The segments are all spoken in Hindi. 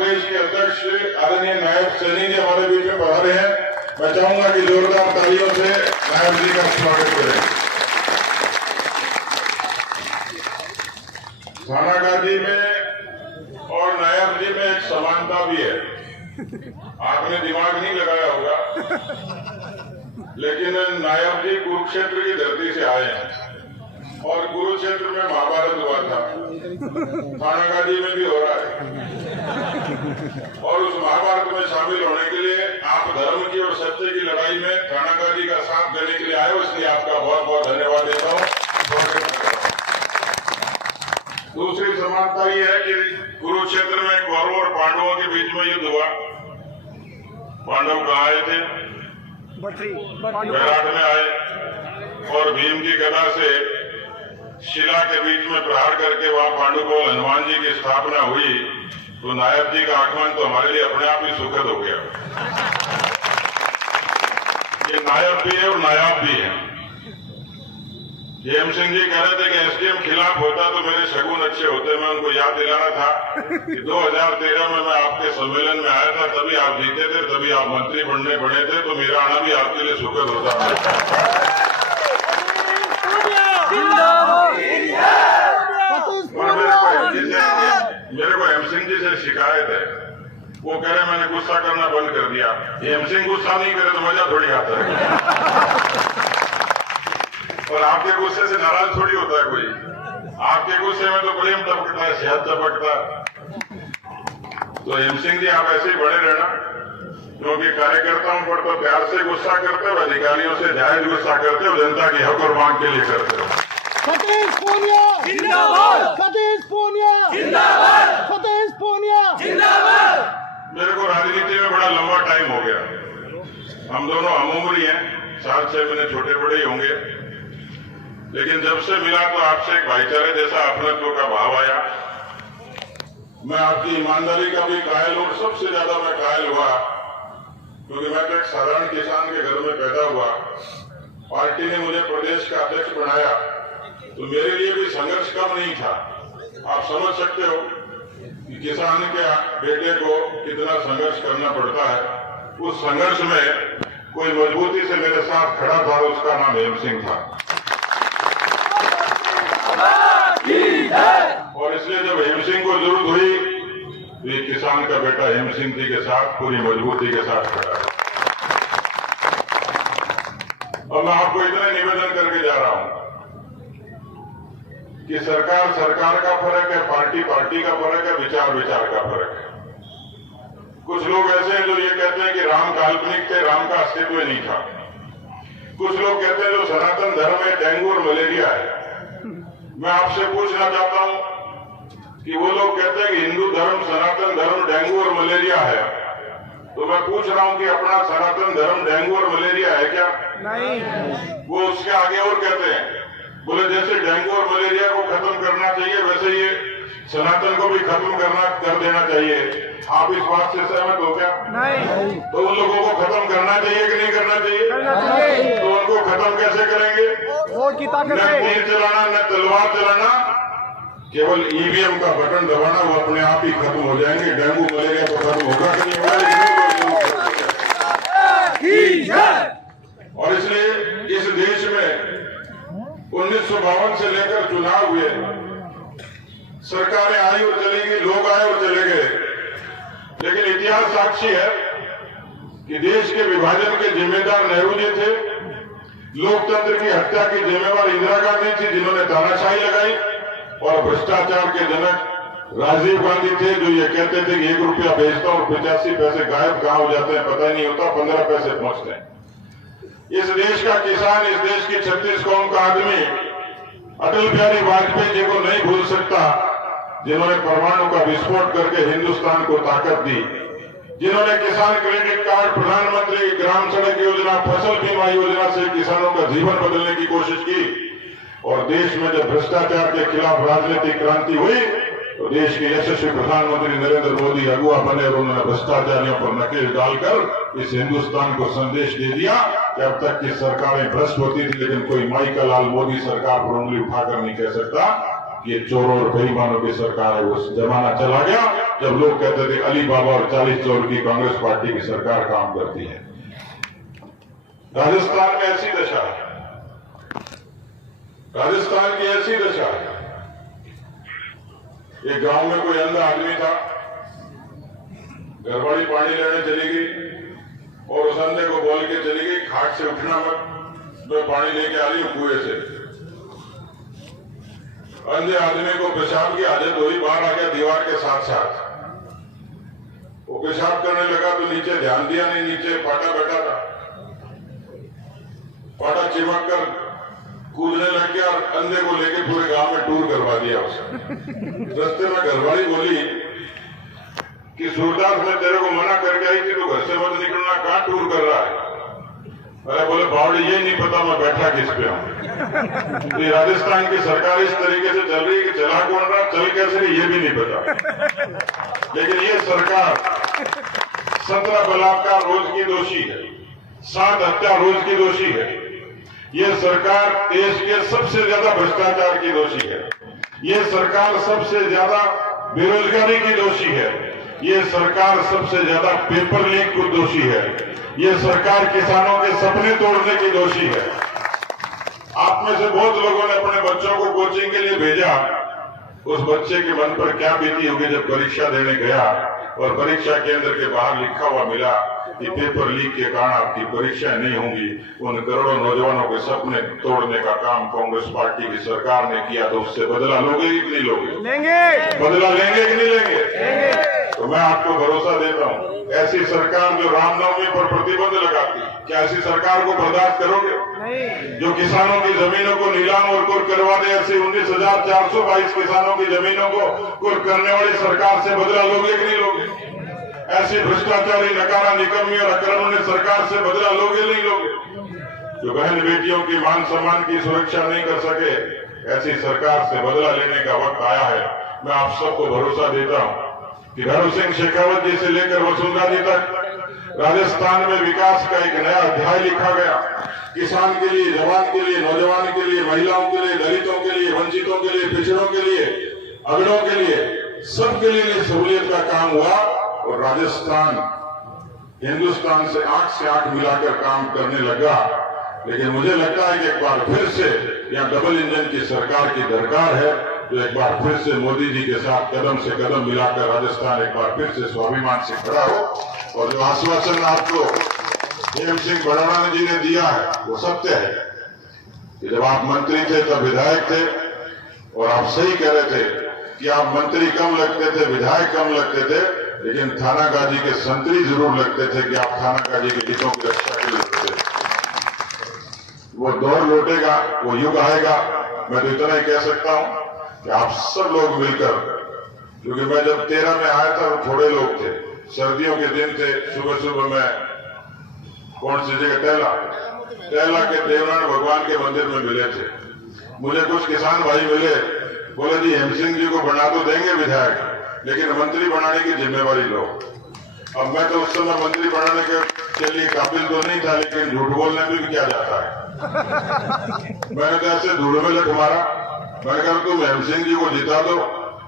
प्रदेश के अध्यक्ष आदरणीय नायब सैनी जी हमारे बीच में पधारे हैं। मैं चाहूंगा कि जोरदार तालियों से नायब जी का स्वागत करें। थानागाजी में और नायब जी में एक समानता भी है। आपने दिमाग नहीं लगाया होगा, लेकिन नायब जी कुरुक्षेत्र की धरती से आए हैं और कुरुक्षेत्र में महाभारत हुआ था, थानागाजी में भी हो रहा है। और उस महाभारत में शामिल होने के लिए आप धर्म की और सत्य की लड़ाई में थानागाजी का साथ देने के लिए आए हो, इसलिए आपका बहुत बहुत धन्यवाद देता हूँ। दूसरी समानता ये है कि कुरुक्षेत्र में कौरवों और पांडवों के बीच में युद्ध हुआ। पांडव कहाँ आए थे? बैराट में आए और भीम की गदा से शिला के बीच में प्रहार करके वहां पांडुकुल हनुमान जी की स्थापना हुई। तो नायब जी का आगमन तो हमारे लिए अपने आप ही सुखद हो गया। ये नायब भी है और नायाब भी है। हेम सिंह जी कह रहे थे कि एसडीएम खिलाफ होता तो मेरे शगुन अच्छे होते। मैं उनको याद दिलाना था कि 2013 में मैं आपके सम्मेलन में आया था, तभी आप जीते थे, तभी आप मंत्री बनने बने थे, तो मेरा आना भी आपके लिए सुखद होता था। मेरे को हेम सिंह जी से शिकायत है, वो कह रहे मैंने गुस्सा करना बंद कर दिया। हेम सिंह गुस्सा नहीं करे तो मजा थोड़ी आता है। और आपके गुस्से से नाराज थोड़ी होता है कोई। आपके गुस्से में तो प्रेम टपकता है, शहद टपकता है। तो हेम सिंह जी आप ऐसे ही बड़े रहना, क्योंकि कार्यकर्ताओं पर तो प्यार से गुस्सा करते हो, अधिकारियों से जायज गुस्सा करते हो, जनता की हक और मांग के लिए करते हो। सतीश पूनिया जिंदाबाद, सतीश पूनिया जिंदाबाद, सतीश पूनिया जिंदाबाद। मेरे को राजनीति में बड़ा लंबा टाइम हो गया। हम दोनों हम उम्र ही हैं, 7-6 महीने छोटे बड़े ही होंगे, लेकिन जब से मिला तो आपसे एक भाईचारे जैसा अपनत्व का भाव आया। मैं आपकी ईमानदारी का भी कायल हूं। सबसे ज्यादा मैं कायल हुआ क्योंकि मैं तो एक साधारण किसान के घर में पैदा हुआ। पार्टी ने मुझे प्रदेश का अध्यक्ष बनाया तो मेरे लिए भी संघर्ष कम नहीं था। आप समझ सकते हो कि किसान के बेटे को कितना संघर्ष करना पड़ता है। उस संघर्ष में कोई मजबूती से मेरे साथ खड़ा था, उसका नाम हेम सिंह था। और इसलिए जब हेम सिंह को जरूरत हुई तो ये किसान का बेटा हेम सिंह जी के साथ पूरी मजबूती के साथ खड़ा है। और मैं आपको इतना निवेदन करके जा रहा हूं कि सरकार सरकार का फर्क है, पार्टी पार्टी का फर्क है, विचार विचार का फर्क है। कुछ लोग ऐसे हैं जो ये कहते हैं कि राम काल्पनिक थे, राम का अस्तित्व नहीं था। कुछ लोग कहते हैं जो सनातन धर्म में डेंगू और मलेरिया है। मैं आपसे पूछना चाहता हूं कि वो लोग कहते हैं कि हिंदू धर्म, सनातन धर्म डेंगू और मलेरिया है, तो मैं पूछ रहा हूं कि अपना सनातन धर्म डेंगू और मलेरिया है क्या? नहीं। वो उसके आगे और कहते हैं, बोले जैसे डेंगू और मलेरिया को खत्म करना चाहिए वैसे ये सनातन को भी खत्म कर देना चाहिए। आप इस बात से सहमत हो क्या? नहीं। तो उन लोगों को खत्म करना चाहिए कि नहीं करना चाहिए? तो उनको खत्म कैसे करेंगे? न तीर चलाना, न तलवार चलाना, केवल ईवीएम का बटन दबाना, वो अपने आप ही खत्म हो जाएंगे। डेंगू मलेरिया तो खत्म होगा कि नहीं होगा? और इसलिए इस देश में 1952 से लेकर चुनाव हुए, सरकारें आई और चली गई, लोग आए और चले गए, लेकिन इतिहास साक्षी है कि देश के विभाजन के जिम्मेदार नेहरू जी थे। लोकतंत्र की हत्या की जिम्मेवार इंदिरा गांधी थी जिन्होंने तानाशाही लगाई, और भ्रष्टाचार के जनक राजीव गांधी थे जो ये कहते थे कि 1 रुपया बेचता और 85 पैसे गायब कहाँ हो जाते हैं पता ही नहीं होता, 15 पैसे पहुंचते हैं। इस देश का किसान, इस देश की 36 कौम का आदमी अटल बिहारी वाजपेयी जी को नहीं भूल सकता, जिन्होंने परमाणु का विस्फोट करके हिंदुस्तान को ताकत दी, जिन्होंने किसान क्रेडिट कार्ड, प्रधानमंत्री ग्राम सड़क योजना, फसल बीमा योजना से किसानों का जीवन बदलने की कोशिश की। और देश में जब भ्रष्टाचार के खिलाफ राजनीतिक क्रांति हुई तो देश के यशस्वी प्रधानमंत्री नरेंद्र मोदी अगुवा बने और उन्होंने भ्रष्टाचारियों पर नकेल डालकर इस हिंदुस्तान को संदेश दे दिया कि अब तक की सरकारें भ्रष्ट होती थी, लेकिन कोई माई का लाल मोदी सरकार पर उंगली उठाकर नहीं कह सकता ये चोरों और बेईमानों की सरकार है। वो जमाना चला गया जब लोग कहते थे अली बाबा और 40 चोर की कांग्रेस पार्टी की सरकार काम करती है। राजस्थान में ऐसी दशा है, राजस्थान की ऐसी दशा है। एक गांव में कोई अंधा आदमी था, घरवाली पानी लेने चली गई और उस अंधे को बोल के चली गई खाट से उठना मत, मैं पानी लेके आ रही हूं कुएं से। अंधे आदमी को पेशाब की आदत हुई, बाहर आ गया दीवार के साथ साथ। वो पेशाब करने लगा तो नीचे ध्यान दिया नहीं, नीचे पाटा बैठा था, पाटा चिमक कर कूदने लग गया और अंधे को लेके पूरे गांव में टूर करवा दिया उसे। रास्ते में घरवाली बोली कि सूरदास मैं तेरे को मना करके आई थी, तो घर से मत निकलना, कहां टूर कर रहा है? अरे बोले बावड़ी ये नहीं पता मैं बैठा किस पे हूं। तो राजस्थान की सरकार इस तरीके से चल रही है कि चला कौन रहा, चल कैसे रही ये भी नहीं पता। लेकिन ये सरकार 17 बलात्कार रोज की दोषी है, 7 हत्या रोज की दोषी है। ये सरकार देश के सबसे ज्यादा भ्रष्टाचार की दोषी है। ये सरकार सबसे ज्यादा बेरोजगारी की दोषी है। ये सरकार सबसे ज्यादा पेपर लीक को दोषी है। ये सरकार किसानों के सपने तोड़ने की दोषी है। आप में से बहुत लोगों ने अपने बच्चों को कोचिंग के लिए भेजा, उस बच्चे के मन पर क्या बीती होगी जब परीक्षा देने गया और परीक्षा केंद्र के बाहर लिखा हुआ मिला कि पेपर लीक के कारण आपकी परीक्षाएं नहीं होंगी। उन करोड़ों नौजवानों के सपने तोड़ने का काम कांग्रेस पार्टी की सरकार ने किया, तो उससे बदला लोगे कि नहीं लोगे? लेंगे। बदला लेंगे कि नहीं लेंगे? लेंगे। तो मैं आपको भरोसा देता हूं, ऐसी सरकार जो रामनवमी पर प्रतिबंध लगाती, क्या ऐसी सरकार को बर्दाश्त करोगे? नहीं। जो किसानों की जमीनों को नीलाम और कुर्क करवा दे, ऐसी 19,422 किसानों की जमीनों को कुर्क करने वाली सरकार से बदला लोगे कि नहीं लोगे? ऐसी भ्रष्टाचारी, नकारा, निकम्मी और आक्रमणी सरकार से बदला लोगे नहीं लोगे? जो बहन बेटियों की मान सम्मान की सुरक्षा नहीं कर सके, ऐसी सरकार से बदला लेने का वक्त आया है। मैं आप सबको भरोसा देता हूं कि भैरव सिंह शेखावत जी से लेकर वसुंधरा जी तक राजस्थान में विकास का एक नया अध्याय लिखा गया। किसान के लिए, जवान के लिए, नौजवान के लिए, महिलाओं के लिए, दलितों के लिए, वंचितों के लिए, पिछड़ों के लिए, अगड़ों के लिए, सबके लिए सहूलियत का काम हुआ और राजस्थान हिंदुस्तान से 8 से 8 मिलाकर काम करने लगा। लेकिन मुझे लगता है कि एक बार फिर से यहाँ डबल इंजन की सरकार की दरकार है, जो एक बार फिर से मोदी जी के साथ कदम से कदम मिलाकर राजस्थान एक बार फिर से स्वाभिमान से खड़ा हो। और जो आश्वासन आपको हेम सिंह भड़ौड़ा जी ने दिया है वो सत्य है कि जब आप मंत्री थे तब विधायक थे, और आप सही कह रहे थे कि आप मंत्री कम लगते थे, विधायक कम लगते थे, लेकिन थानागाजी के संतरी जरूर लगते थे कि आप थानागाजी के हितों की रक्षा के लिए लगते थे। वो दौर लौटेगा, वो युग आएगा। मैं तो इतना ही कह सकता हूं कि आप सब लोग मिलकर, क्योंकि मैं जब 13 में आया था तो थोड़े लोग थे, सर्दियों के दिन थे, सुबह सुबह मैं कौन सी जगह टहला के देवनारायण भगवान के मंदिर में मिले थे। मुझे कुछ किसान भाई मिले, बोले जी हेम सिंह जी को बना तो देंगे विधायक, लेकिन मंत्री बनाने की जिम्मेवारी लो। अब मैं तो उस समय मंत्री बनाने के लिए काबिल तो नहीं था, लेकिन झूठ बोलने में भी क्या जाता है। मैंने तो ऐसे धूल में लट मारा, मैंने कहा तुम हेम सिंह जी को जिता दो।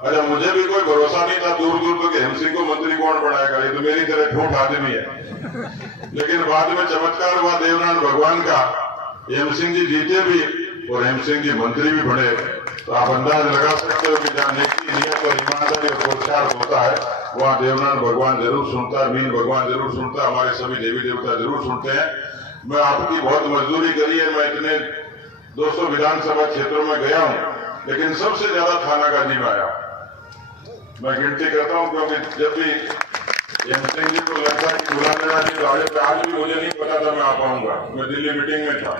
अच्छा, मुझे भी कोई भरोसा नहीं था दूर दूर तक हेम सिंह को मंत्री कौन बनाएगा, ये तो मेरी तरह ठोठ आदमी है। लेकिन बाद में चमत्कार हुआ देवनारायण भगवान का, हेम सिंह जी जीते भी और हेम सिंह जी मंत्री भी बने। तो आप अंदाज लगा सकते हो कि जहाँ नेकी, नियत और ईमानदारी और पुरुषार्थ होता है, वहाँ देवनारायण भगवान जरूर सुनता है, मीन भगवान जरूर सुनता है, हमारे सभी देवी देवता जरूर सुनते हैं। मैं आपकी बहुत मजदूरी करी है, मैं इतने 200 विधानसभा क्षेत्रों में गया हूँ, लेकिन सबसे ज्यादा थानागाजी में आया। मैं गिनती करता हूँ, क्योंकि जब भी हेम सिंह जी को लगता है कि बुला लेना चाहिए, आज भी मुझे नहीं पता था मैं आ पाऊंगा। मैं दिल्ली मीटिंग में था,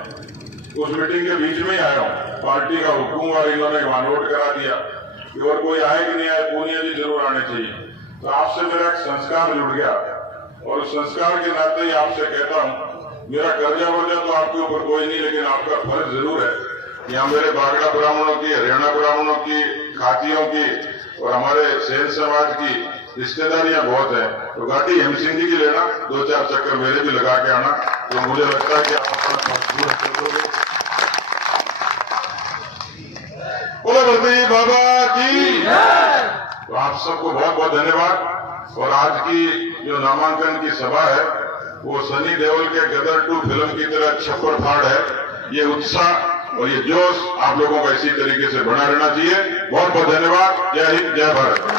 उस मीटिंग के बीच में ही आया हूँ। पार्टी का हुक्म और इन्होंने वहां नोट करा दिया कि और कोई आए कि नहीं आए, पूनिया जी जरूर आने चाहिए। तो आपसे मेरा एक संस्कार जुड़ गया, और उस संस्कार के नाते ही आपसे कहता हूँ, मेरा कर्जा वर्जा तो आपके ऊपर कोई नहीं, लेकिन आपका फर्ज जरूर है। यहाँ मेरे बागड़ा ब्राह्मणों की, हरियाणा ब्राह्मणों की, खातियों की और हमारे सेन समाज की रिश्तेदारियां बहुत हैं। तो गाड़ी हेम सिंह जी की लेना, 2-4 चक्कर मेरे भी लगा के आना, तो मुझे लगता है कि आप अपना मजबूर कर दोगे। बोले गणपति बाबा आप सबको बहुत बहुत धन्यवाद। और आज की जो नामांकन की सभा है वो सनी देओल के गदर 2 फिल्म की तरह छप्पर फाड़ है। ये उत्साह और ये जोश आप लोगों का इसी तरीके से बना रहना चाहिए। बहुत बहुत धन्यवाद। जय हिंद, जय भारत।